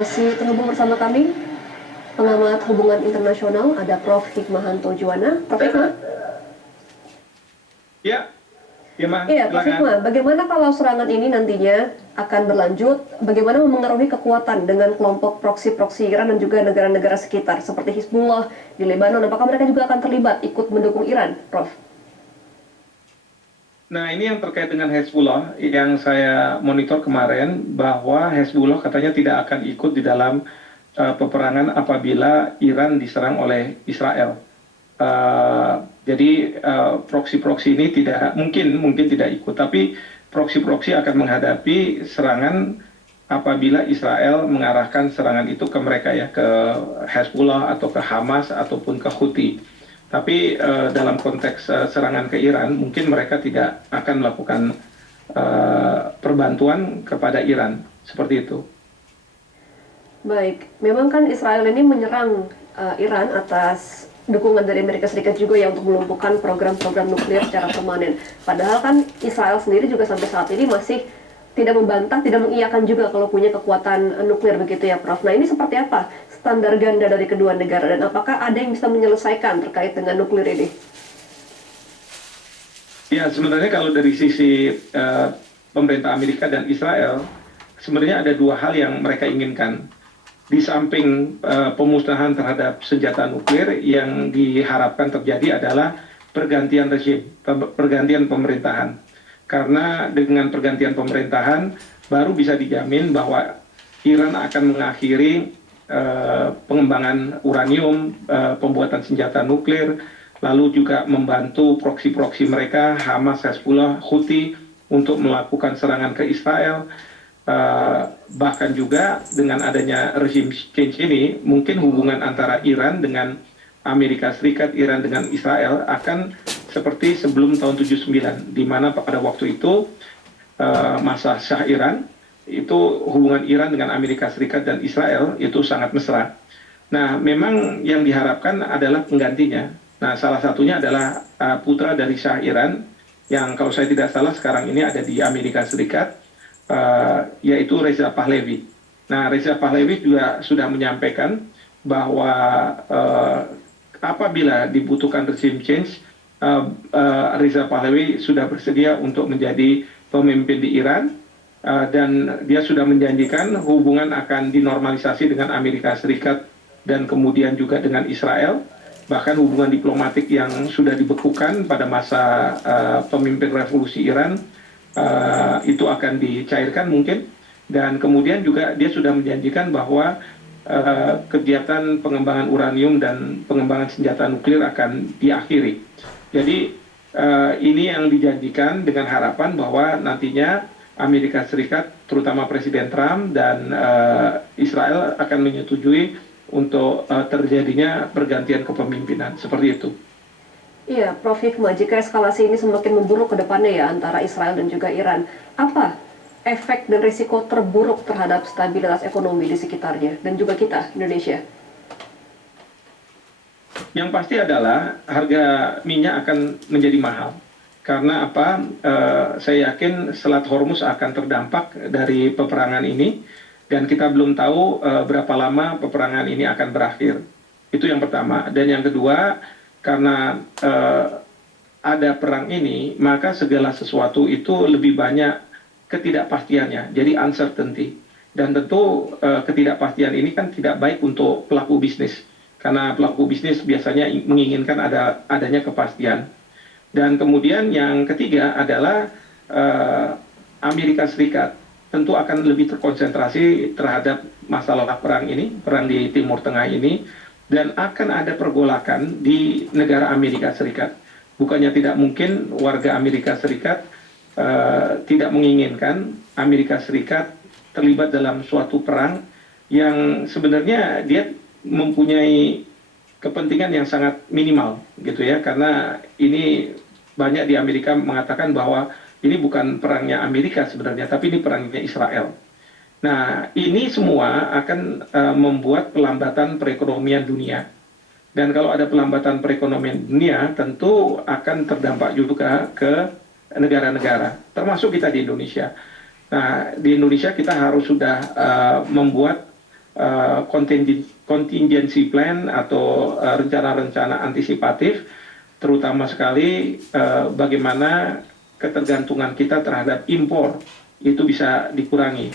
Masih terhubung bersama kami, pengamat hubungan internasional, ada Prof. Hikmahanto Juwana. Prof. Hikmah? Ya, Iya, Prof. Hikmah, bagaimana kalau serangan ini nantinya akan berlanjut, bagaimana memengaruhi kekuatan dengan kelompok proksi-proksi Iran dan juga negara-negara sekitar, seperti Hizbullah di Lebanon, apakah mereka juga akan terlibat ikut mendukung Iran, Prof? Nah ini yang terkait dengan Hezbollah yang saya monitor kemarin bahwa Hezbollah katanya tidak akan ikut di dalam peperangan apabila Iran diserang oleh Israel. Jadi proksi-proksi ini tidak mungkin tidak ikut, tapi proksi-proksi akan menghadapi serangan apabila Israel mengarahkan serangan itu ke mereka ya, ke Hezbollah atau ke Hamas ataupun ke Houthi. Tapi dalam konteks serangan ke Iran, mungkin mereka tidak akan melakukan perbantuan kepada Iran seperti itu. Baik, memang kan Israel ini menyerang Iran atas dukungan dari Amerika Serikat juga ya untuk melumpuhkan program-program nuklir secara permanen. Padahal kan Israel sendiri juga sampai saat ini masih tidak membantah, tidak mengiyakan juga kalau punya kekuatan nuklir begitu ya Prof. Nah ini seperti apa standar ganda dari kedua negara dan apakah ada yang bisa menyelesaikan terkait dengan nuklir ini? Ya sebenarnya kalau dari sisi pemerintah Amerika dan Israel, sebenarnya ada dua hal yang mereka inginkan. Di samping pemusnahan terhadap senjata nuklir, yang diharapkan terjadi adalah pergantian rezim, pergantian pemerintahan. Karena dengan pergantian pemerintahan baru bisa dijamin bahwa Iran akan mengakhiri pengembangan uranium, pembuatan senjata nuklir, lalu juga membantu proksi-proksi mereka, Hamas, Hezbollah, Houthi, untuk melakukan serangan ke Israel. Bahkan juga dengan adanya regime change ini, mungkin hubungan antara Iran dengan Amerika Serikat, Iran dengan Israel akan seperti sebelum tahun 79, di mana pada waktu itu masa Shah Iran, itu hubungan Iran dengan Amerika Serikat dan Israel itu sangat mesra. Nah, memang yang diharapkan adalah penggantinya. Nah, salah satunya adalah putra dari Shah Iran, yang kalau saya tidak salah sekarang ini ada di Amerika Serikat, yaitu Reza Pahlavi. Nah, Reza Pahlavi juga sudah menyampaikan bahwa apabila dibutuhkan regime change, Reza Pahlavi sudah bersedia untuk menjadi pemimpin di Iran, dan dia sudah menjanjikan hubungan akan dinormalisasi dengan Amerika Serikat dan kemudian juga dengan Israel. Bahkan hubungan diplomatik yang sudah dibekukan pada masa pemimpin revolusi Iran itu akan dicairkan mungkin. Dan kemudian juga dia sudah menjanjikan bahwa kegiatan pengembangan uranium dan pengembangan senjata nuklir akan diakhiri. Jadi ini yang dijanjikan dengan harapan bahwa nantinya Amerika Serikat, terutama Presiden Trump dan Israel akan menyetujui untuk terjadinya pergantian kepemimpinan seperti itu. Iya, Prof. Hikmah, jika eskalasi ini semakin memburuk ke depannya ya antara Israel dan juga Iran, apa efek dan risiko terburuk terhadap stabilitas ekonomi di sekitarnya dan juga kita, Indonesia? Yang pasti adalah harga minyak akan menjadi mahal. Karena apa? Saya yakin Selat Hormuz akan terdampak dari peperangan ini, dan kita belum tahu berapa lama peperangan ini akan berakhir. Itu yang pertama. Dan yang kedua, karena ada perang ini, maka segala sesuatu itu lebih banyak ketidakpastiannya, jadi uncertainty. Dan tentu ketidakpastian ini kan tidak baik untuk pelaku bisnis, karena pelaku bisnis biasanya menginginkan adanya kepastian. Dan kemudian yang ketiga adalah Amerika Serikat tentu akan lebih terkonsentrasi terhadap masalah perang ini, perang di Timur Tengah ini, dan akan ada pergolakan di negara Amerika Serikat. Bukannya tidak mungkin warga Amerika Serikat tidak menginginkan Amerika Serikat terlibat dalam suatu perang yang sebenarnya dia mempunyai kepentingan yang sangat minimal gitu ya, karena ini banyak di Amerika mengatakan bahwa ini bukan perangnya Amerika sebenarnya, tapi ini perangnya Israel. Nah, ini semua akan membuat pelambatan perekonomian dunia. Dan kalau ada pelambatan perekonomian dunia, tentu akan terdampak juga ke negara-negara, termasuk kita di Indonesia. Nah, di Indonesia kita harus sudah membuat contingency plan atau rencana-rencana antisipatif, terutama sekali bagaimana ketergantungan kita terhadap impor itu bisa dikurangi.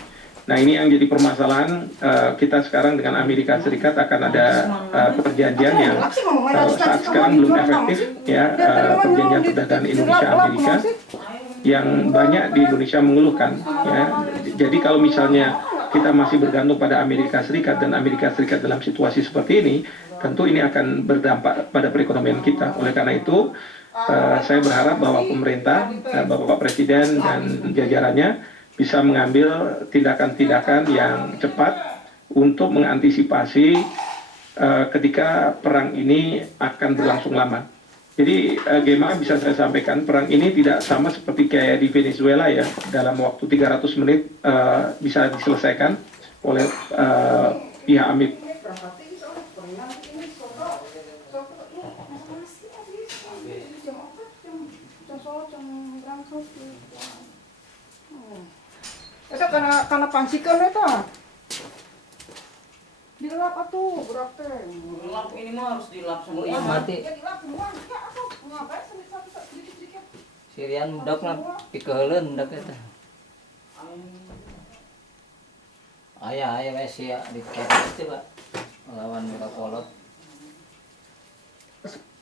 Nah, ini yang jadi permasalahan. Kita sekarang dengan Amerika Serikat akan ada perjanjian yang saat sekarang belum efektif, ya, perjanjian perdagangan Indonesia-Amerika yang banyak di Indonesia mengeluhkan. Ya. Jadi kalau misalnya kita masih bergantung pada Amerika Serikat dan Amerika Serikat dalam situasi seperti ini, tentu ini akan berdampak pada perekonomian kita. Oleh karena itu, saya berharap bahwa pemerintah, Bapak Presiden dan jajarannya bisa mengambil tindakan-tindakan yang cepat untuk mengantisipasi ketika perang ini akan berlangsung lama. Jadi Gema, bisa saya sampaikan, perang ini tidak sama seperti kayak di Venezuela ya, dalam waktu 300 menit bisa diselesaikan oleh pihak Amerika. Itu karena pansikan itu. Dilap atuh, berak teh. Lap ini mah harus dilap semua. Oh, iya mati. Ya dilap semua. Ya atuh, ngapain sedikit-sedikit. Sirian budak mah pikeuleuh budak eta. Aya Asia di Kepes Pak. Melawan Mirakolot.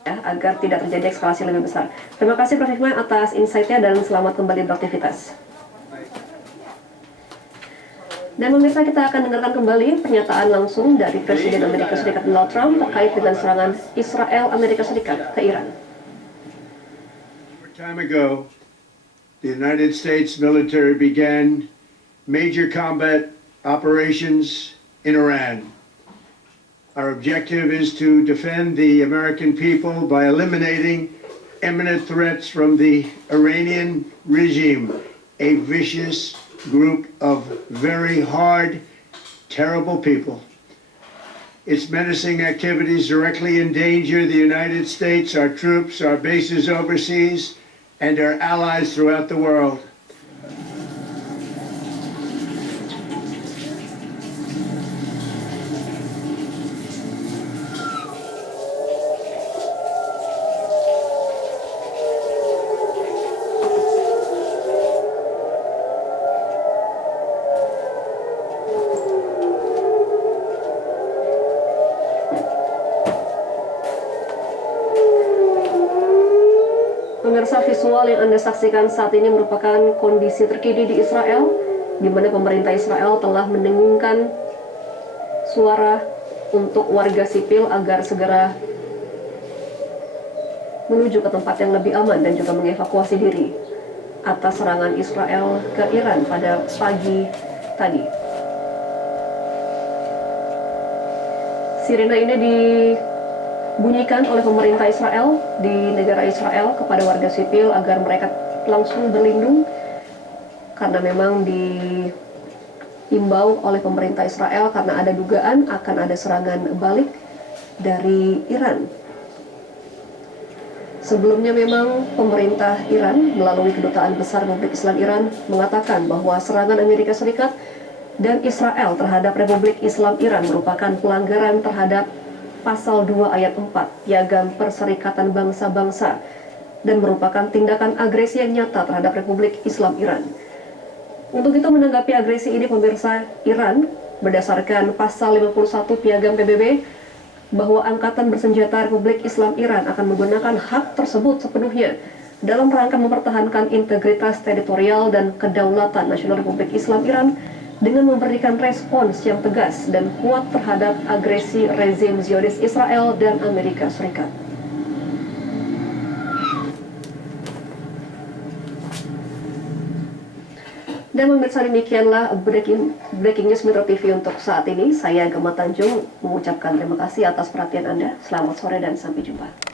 Ya, agar tidak terjadi eskalasi lebih besar. Terima kasih Prof. Hikmah atas insight-nya dan selamat kembali beraktivitas. Dan pemirsa, kita akan dengarkan kembali pernyataan langsung dari Presiden Amerika Serikat Donald Trump terkait dengan serangan Israel Amerika Serikat ke Iran. Time ago, the United States military began major combat operations in Iran. Our objective is to defend the American people by eliminating imminent threats from the Iranian regime, a vicious group of very hard, terrible people. Its menacing activities directly endanger the United States, our troops, our bases overseas, and our allies throughout the world. Pemirsa, visual yang Anda saksikan saat ini merupakan kondisi terkini di Israel, di mana pemerintah Israel telah mendengungkan suara untuk warga sipil agar segera menuju ke tempat yang lebih aman dan juga mengevakuasi diri atas serangan Israel ke Iran pada pagi tadi. Sirine ini dibunyikan oleh pemerintah Israel di negara Israel kepada warga sipil agar mereka langsung berlindung, karena memang diimbau oleh pemerintah Israel karena ada dugaan akan ada serangan balik dari Iran. Sebelumnya memang pemerintah Iran melalui Kedutaan Besar Republik Islam Iran mengatakan bahwa serangan Amerika Serikat dan Israel terhadap Republik Islam Iran merupakan pelanggaran terhadap Pasal 2 Ayat 4 Piagam Perserikatan Bangsa-Bangsa dan merupakan tindakan agresi yang nyata terhadap Republik Islam Iran. Untuk itu, menanggapi agresi ini, pemirsa, Iran berdasarkan Pasal 51 Piagam PBB bahwa Angkatan Bersenjata Republik Islam Iran akan menggunakan hak tersebut sepenuhnya dalam rangka mempertahankan integritas teritorial dan kedaulatan nasional Republik Islam Iran dengan memberikan respons yang tegas dan kuat terhadap agresi rezim Zionis Israel dan Amerika Serikat. Dan pemirsa, demikianlah breaking news Metro TV untuk saat ini. Saya Gema Tanjung mengucapkan terima kasih atas perhatian Anda. Selamat sore dan sampai jumpa.